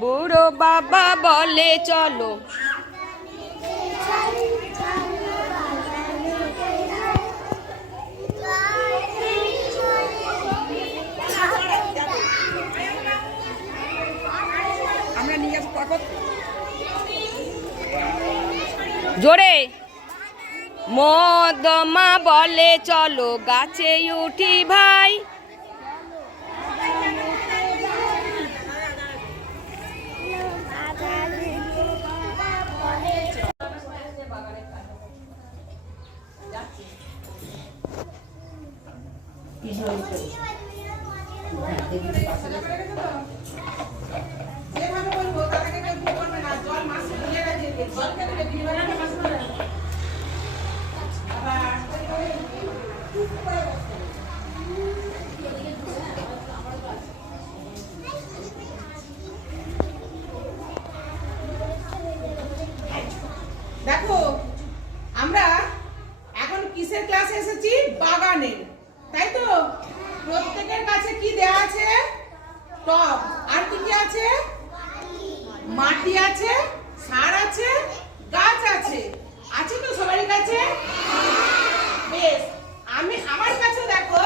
বুড়ো বাবা বলে চলো। জোরে মদমা বলে চলো গাছে উঠি ভাই। দেখো আমরা এখন কিসের ক্লাসে এসেছি? বাগানের, তাই তো? প্রত্যেকের কাছে কি দেয়া আছে? টব। আর কি কি আছে? মাটি আছে, সার আছে, গাছ আছে। আছে তো সবার কাছে? বেশ, আমার কাছে দেখো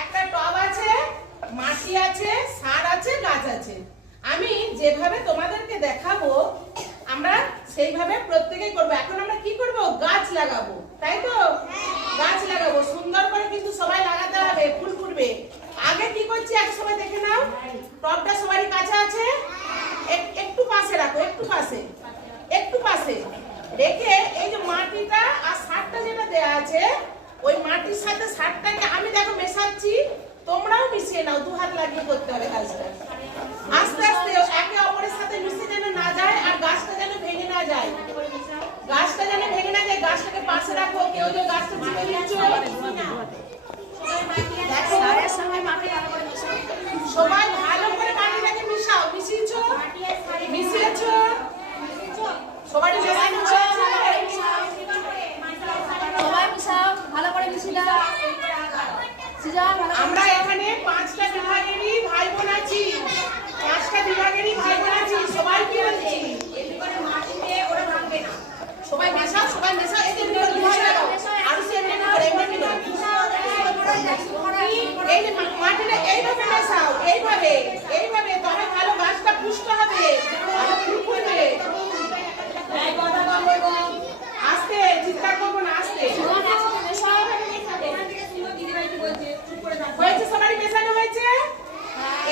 একটা টব আছে, মাটি আছে, সার আছে, গাছ আছে। আমি যেভাবে তোমাদেরকে দেখাবো আমরা সেইভাবে প্রত্যেকেই করবো। এখন আমরা কি করব? গাছ লাগাবো, তাই তো? গাছ লাগাবো, সুন্দর করে কিন্তু সবাই লাগাতে হবে, ফুল ফুটবে। আগে কি করছি এক সময় দেখে নাও। টবটা সবারই কাছে আছে, একটু পাশে রাখো, একটু পাশে রেখে এই যে মাটিটা আর সারটা যেটা দেয়া আছে ওই মাটির সাথে সারটাকে আমি দেখো মেশাচ্ছি, তোমরাও মিশিয়ে নাও। দু হাত লাগিয়ে করতে হবে কাজটা। আস্তে আস্তে একে অপরের সাথে মিশে যেন না যায় আর গাছটা যেন ভেঙে না যায়। গাছটাকে পাশে রাখো। কেউ যে গাছটা চিপে দিচ্ছ, সবাই ভালো করে মাটিটাকে মিশাও। মিশিয়েছো? সবাই আমরা এখানে 5টা বিভাগেরই ভাই বোন আছি। সবাই কি বলছি? সবাই মেশাও, এই যে আর এই যে মাটিটা এইভাবে মেশাও, এইভাবে তবে ভালো গাছটা পুষ্ট হবে, ভালো ফুল ফুটবে। আস্তে, চিৎকার করবো না, আস্তে। হয়েছে? সবারই মেশানো হয়েছে?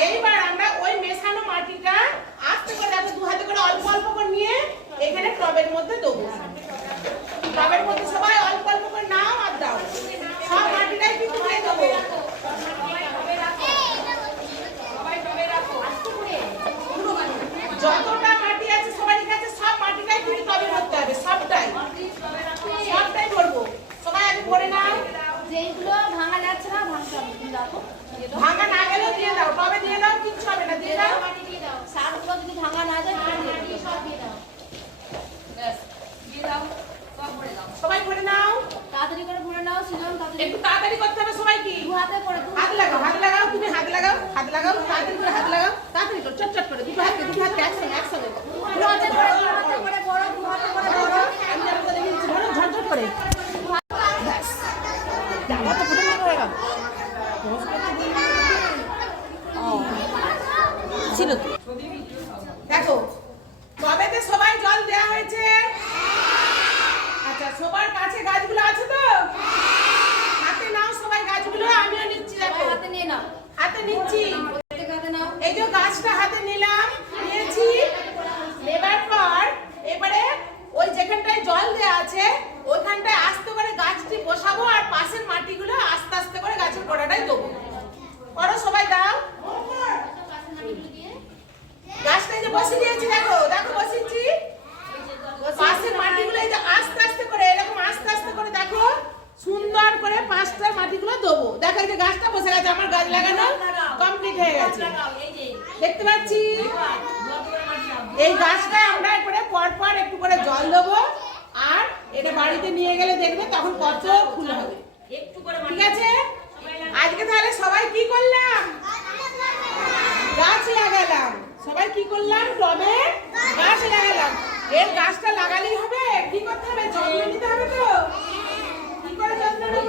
এইবার আমরা ওই মেশানো মাটিটা আস্তে করে দেখো 2 হাতে করে অল্প অল্প করে নিয়ে এখানে টবের মধ্যে দেবো। টবের মধ্যে সবাই অল্প অল্প করে নাও আর দাও। সব মাটিটাই কিন্তু দিয়ে দেবো। যতটা মাটি আছে সবারই কাছে সব মাটিটাই কিন্তু টবে ভরতে হবে, সবটাই ভরবো। সবাই আগে ভরে নাও। যেগুলো ভাঙা যাচ্ছে না ভাঙা না গেলেও দিয়ে দাও, টবে দিয়ে দাও, কিচ্ছু হবে না, দিয়ে দাও। সারগুলো যদি ভাঙা না যায় সব দিয়ে দাও। সবাই ভরে নাও, তাড়াতাড়ি করে ভরে নাও। একটু তাড়াতাড়ি করতে হবে। সবাই কি হাতে করে হাত লাগাও, তুমি হাত লাগাও, তাড়াতাড়ি করে হাত লাগাও, তাড়াতাড়ি করে চটচট করে দুটো হাতে একসঙ্গে পুরো হাতে করে বড়, দু হাতে করে বড়। আমি যেন করে দিচ্ছি, বড় ঝটঝট করে। ব্যাস, জামা তো পুরো হয়ে গেল। ছিল তো। দেখো টবেতে সবাই জল দেয়া হয়েছে। আচ্ছা, সবার কাছে গাছগুলো আছে তো? হাতে নাও সবাই গাছগুলো, আমিও নিচ্ছি। দেখো হাতে নিয়ে নাও, হাতে নিচ্ছি। হাতে নাও। এই যে গাছটা হাতে নিয়েছি। নেবার পর এবারে ওই যেখানটায় জল দেয়া আছে ওইখানটায় আস্তে করে গাছটি বসাবো আর পাশের মাটিগুলো আস্তে আস্তে করে গাছের গোড়াটায় দেবো। করো সবাই, দাও। গাছটা যে বসিয়ে দিয়েছি, দেখো বসিয়েছি। পাশের মাটিগুলো এই যে আস্তে আস্তে করে এরকম আস্তে আস্তে করে দেখো সুন্দর করে 5টা মাটিগুলো দেবো। দেখো এই যে গাছটা বসে গেছে, আমার গাছ লাগানো কমপ্লিট হয়ে গেছে, দেখতে পাচ্ছি। এই গাছটা আমরা এরপরে পরপর একটু করে জল দেবো আর এটা বাড়িতে নিয়ে গেলে দেখবে তখন কত ফুল হবে। ঠিক আছে? আজকে তাহলে সবাই কি করলাম? গাছ লাগালাম। সবাই কি করলাম টবে গাছ লাগালাম এর গাছটা লাগালেই হবে কি করতে হবে যত্ন নিতে হবে তো কি করে যত্ন নেব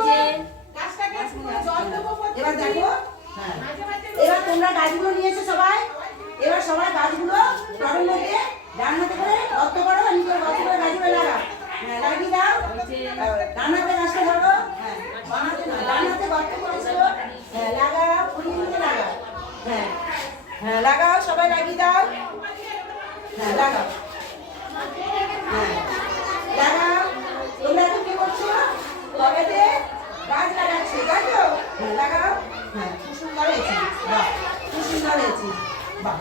গাছটাকে জল দেবো এবার দেখো হ্যাঁ মাঝে মাঝে এবার তোমরা গাছগুলো নিয়েছো সবাই এবার সবাই গাছগুলো টবের মধ্যে ডান হাতে করে গর্ত করো নিচে গর্ত করে গাছগুলো লাগাও হ্যাঁ লাগিয়ে দাও ডান হাতে গাছটা ধরো হ্যাঁ বাম হাতে না ডান হাতে গর্ত করেছো হ্যাঁ লাগাও পুরিয়ে নিচে লাগাও হ্যাঁ হ্যাঁ লাগাও সবাই লাগিয়ে দাও হ্যাঁ লাগাও হ্যাঁ লাগাও তোমরা এখন কি করছো টবেতে গাছ লাগাচ্ছি তাই তো হ্যাঁ লাগাও হ্যাঁ খুব সুন্দর হয়েছে বাহ খুব সুন্দর হয়েছে বাহ